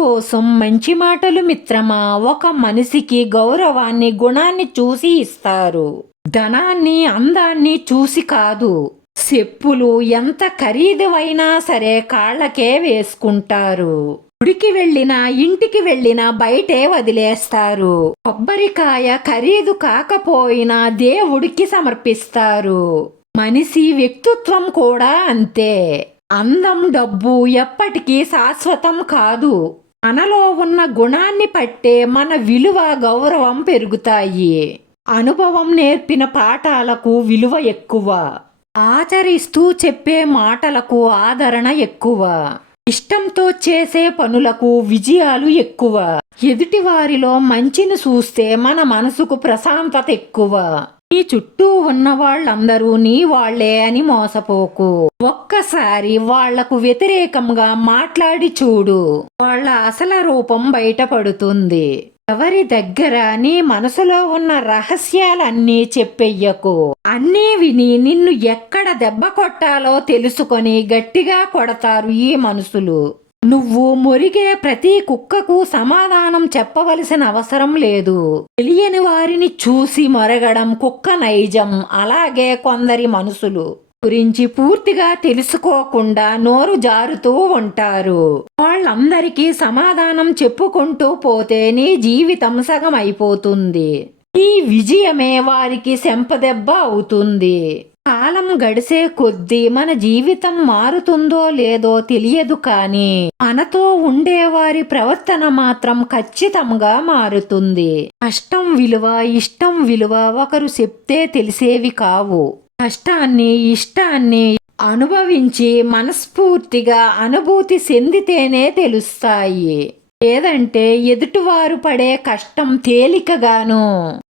కోసం మంచి మాటలు మిత్రమా? ఒక మనిషికి గౌరవాన్ని గుణాన్ని చూసి ఇస్తారు. ధనాన్ని అందాన్ని చూసి కాదు. చెప్పులు ఎంత ఖరీదువైనా సరే కాళ్ళకే వేసుకుంటారు. గుడికి వెళ్ళినా ఇంటికి వెళ్ళినా బయటే వదిలేస్తారు. కొబ్బరికాయ ఖరీదు కాకపోయినా దేవుడికి సమర్పిస్తారు. మనిషి వ్యక్తిత్వం కూడా అంతే. అందం డబ్బు ఎప్పటికీ శాశ్వతం కాదు. మనలో ఉన్న గుణాన్ని పట్టే మన విలువ గౌరవం పెరుగుతాయి. అనుభవం నేర్పిన పాఠాలకు విలువ ఎక్కువ. ఆచరిస్తూ చెప్పే మాటలకు ఆదరణ ఎక్కువ. ఇష్టంతో చేసే పనులకు విజయాలు ఎక్కువ. ఎదుటి వారిలో మంచిని చూస్తే మన మనసుకు ప్రశాంతత ఎక్కువ. నీ చుట్టూ ఉన్న వాళ్ళందరూ నీ వాళ్ళే అని మోసపోకు. ఒక్కసారి వాళ్ళకు వ్యతిరేకంగా మాట్లాడి చూడు. వాళ్ళ అసలు రూపం బయటపడుతుంది. ఎవరి దగ్గర నీ మనసులో ఉన్న రహస్యాలన్నీ చెప్పెయ్యకు. అన్నీ విని నిన్ను ఎక్కడ దెబ్బ కొట్టాలో తెలుసుకొని గట్టిగా కొడతారు ఈ మనుషులు. నువ్వు మురిగే ప్రతి కుక్కకు సమాధానం చెప్పవలసిన అవసరం లేదు. తెలియని వారిని చూసి మొరగడం కుక్క నైజం. అలాగే కొందరి మనుషులు గురించి పూర్తిగా తెలుసుకోకుండా నోరు జారుతూ ఉంటారు. వాళ్ళందరికీ సమాధానం చెప్పుకుంటూ పోతే నీ జీవితం సగం అయిపోతుంది ఈ విజయమే వారికి శంపదెబ్బ అవుతుంది. కాలం గడిసే కొద్దీ మన జీవితం మారుతుందో లేదో తెలియదు కానీ మనతో ఉండేవారి ప్రవర్తన మాత్రం ఖచ్చితంగా మారుతుంది. కష్టం విలువ ఇష్టం విలువ ఒకరు చెప్తే తెలిసేవి కావు. కష్టాన్ని ఇష్టాన్ని అనుభవించి మనస్ఫూర్తిగా అనుభూతి చెందితేనే తెలుస్తాయి. లేదంటే ఎదుటివారు పడే కష్టం తేలికగాను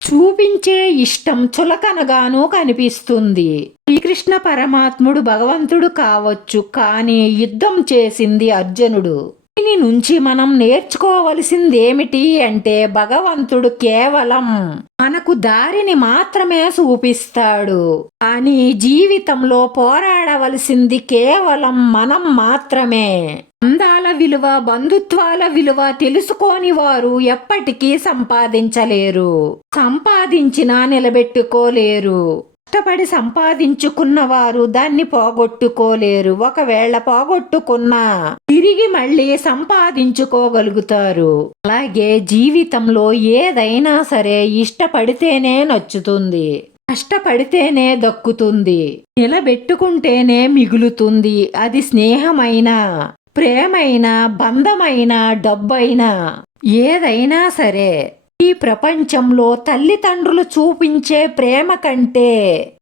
చూపించే ఇష్టం చులకనగాను కనిపిస్తుంది. శ్రీకృష్ణ పరమాత్ముడు భగవంతుడు కావచ్చు కానీ యుద్ధం చేసింది అర్జునుడు. నుంచి మనం నేర్చుకోవలసిందేమిటి అంటే భగవంతుడు కేవలం మనకు దారిని మాత్రమే చూపిస్తాడు. కానీ జీవితంలో పోరాడవలసింది కేవలం మనం మాత్రమే. అందాల విలువ బంధుత్వాల విలువ తెలుసుకోని వారు ఎప్పటికీ సంపాదించలేరు. సంపాదించినా నిలబెట్టుకోలేరు. కష్టపడి సంపాదించుకున్న వారు దాన్ని పోగొట్టుకోలేరు. ఒకవేళ పోగొట్టుకున్నా తిరిగి మళ్ళీ సంపాదించుకోగలుగుతారు. అలాగే జీవితంలో ఏదైనా సరే ఇష్టపడితేనే నచ్చుతుంది. కష్టపడితేనే దక్కుతుంది. నిలబెట్టుకుంటేనే మిగులుతుంది. అది స్నేహమైన ప్రేమైనా బంధమైన డబ్బైనా ఏదైనా సరే ఈ ప్రపంచంలో తల్లిదండ్రులు చూపించే ప్రేమ కంటే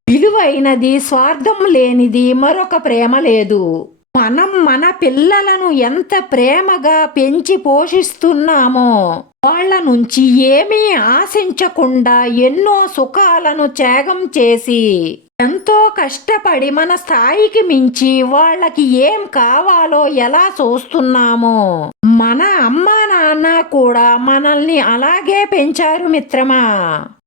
విలువైనది స్వార్థం లేనిది మరొక ప్రేమ లేదు. మనం మన పిల్లలను ఎంత ప్రేమగా పెంచి పోషిస్తున్నామో వాళ్ళ నుంచి ఏమీ ఆశించకుండా ఎన్నో సుఖాలను త్యాగం చేసి ఎంతో కష్టపడి మన స్థాయికి మించి వాళ్ళకి ఏం కావాలో ఎలా చూస్తున్నామో. మన అమ్మా నాన్న కూడా మనల్ని అలాగే పెంచారు మిత్రమా.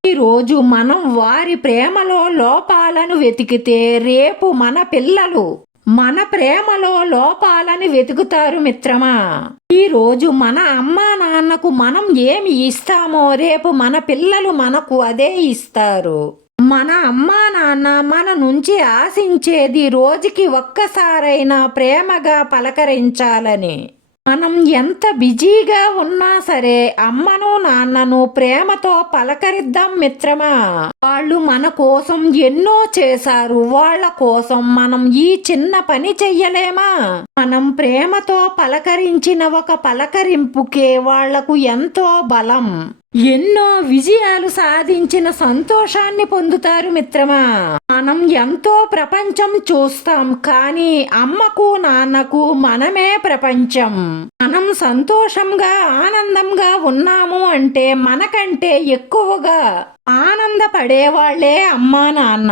ఈరోజు మనం వారి ప్రేమలో లోపాలను వెతికితే రేపు మన పిల్లలు మన ప్రేమలో లోపాలని వెతుకుతారు మిత్రమా. ఈరోజు మన అమ్మా నాన్నకు మనం ఏమి ఇస్తామో రేపు మన పిల్లలు మనకు అదే ఇస్తారు. మన అమ్మా నాన్న మన నుంచి ఆశించేది రోజుకి ఒక్కసారైనా ప్రేమగా పలకరించాలని. మనం ఎంత బిజీగా ఉన్నా సరే అమ్మను నాన్నను ప్రేమతో పలకరిద్దాం మిత్రమా? వాళ్ళు మన కోసం ఎన్నో చేశారు వాళ్ళ కోసం మనం ఈ చిన్న పని చెయ్యలేమా? మనం ప్రేమతో పలకరించిన ఒక పలకరింపుకే వాళ్ళకు ఎంతో బలం. ఎన్నో విజయాలు సాధించిన సంతోషాన్ని పొందుతారు మిత్రమా. మనం ఎంతో ప్రపంచం చూస్తాం కానీ అమ్మకు నాన్నకు మనమే ప్రపంచం. మనం సంతోషంగా ఆనందంగా ఉన్నాము అంటే మనకంటే ఎక్కువగా ఆనందపడేవాళ్ళే అమ్మా నాన్న.